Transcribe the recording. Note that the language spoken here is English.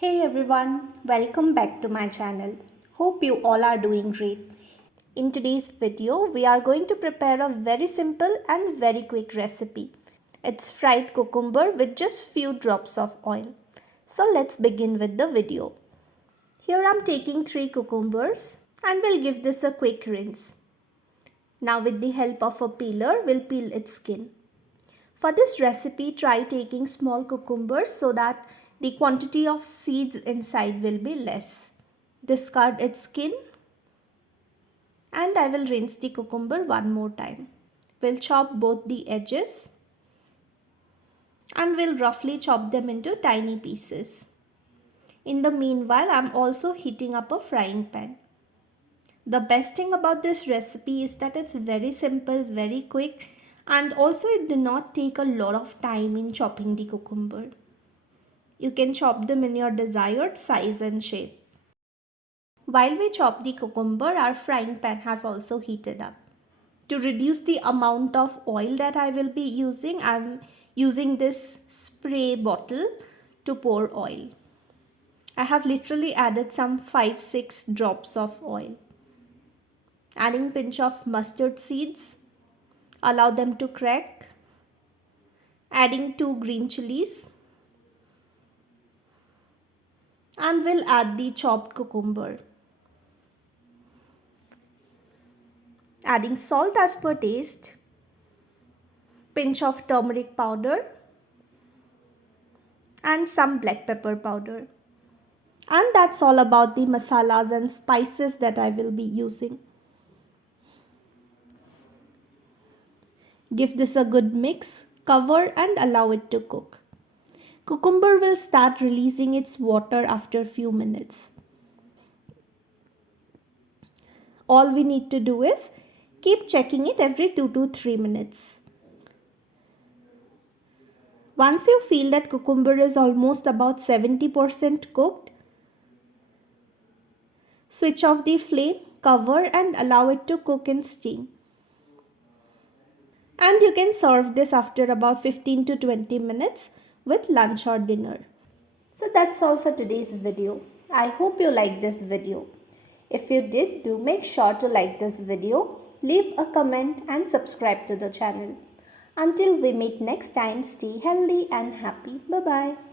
Hey everyone, welcome back to my channel. Hope you all are doing great. In today's video, we are going to prepare a very simple and very quick recipe. It's fried cucumber with just few drops of oil. So let's begin with the video. Here I'm taking 3 cucumbers and we'll give this a quick rinse. Now with the help of a peeler, we'll peel its skin. For this recipe, try taking small cucumbers so that the quantity of seeds inside will be less. Discard its skin and I will rinse the cucumber one more time. We'll chop both the edges and we'll roughly chop them into tiny pieces. In the meanwhile, I'm also heating up a frying pan. The best thing about this recipe is that it's very simple, very quick, and also it do not take a lot of time in chopping the cucumber. You can chop them in your desired size and shape. While we chop the cucumber, our frying pan has also heated up. To reduce the amount of oil that I will be using, I'm using this spray bottle to pour oil. I have literally added some 5-6 drops of oil. Adding pinch of mustard seeds, allow them to crack. Adding 2 green chilies. And we'll add the chopped cucumber. Adding salt as per taste. Pinch of turmeric powder. And some black pepper powder. And that's all about the masalas and spices that I will be using. Give this a good mix, cover and allow it to cook. Cucumber will start releasing its water after a few minutes. All we need to do is keep checking it every 2 to 3 minutes. Once you feel that cucumber is almost about 70% cooked, switch off the flame, cover and allow it to cook in steam. And you can serve this after about 15 to 20 minutes with lunch or dinner. So that's all for today's video. I hope you liked this video. If you did, do make sure to like this video, leave a comment and subscribe to the channel. Until we meet next time, stay healthy and happy. Bye-bye.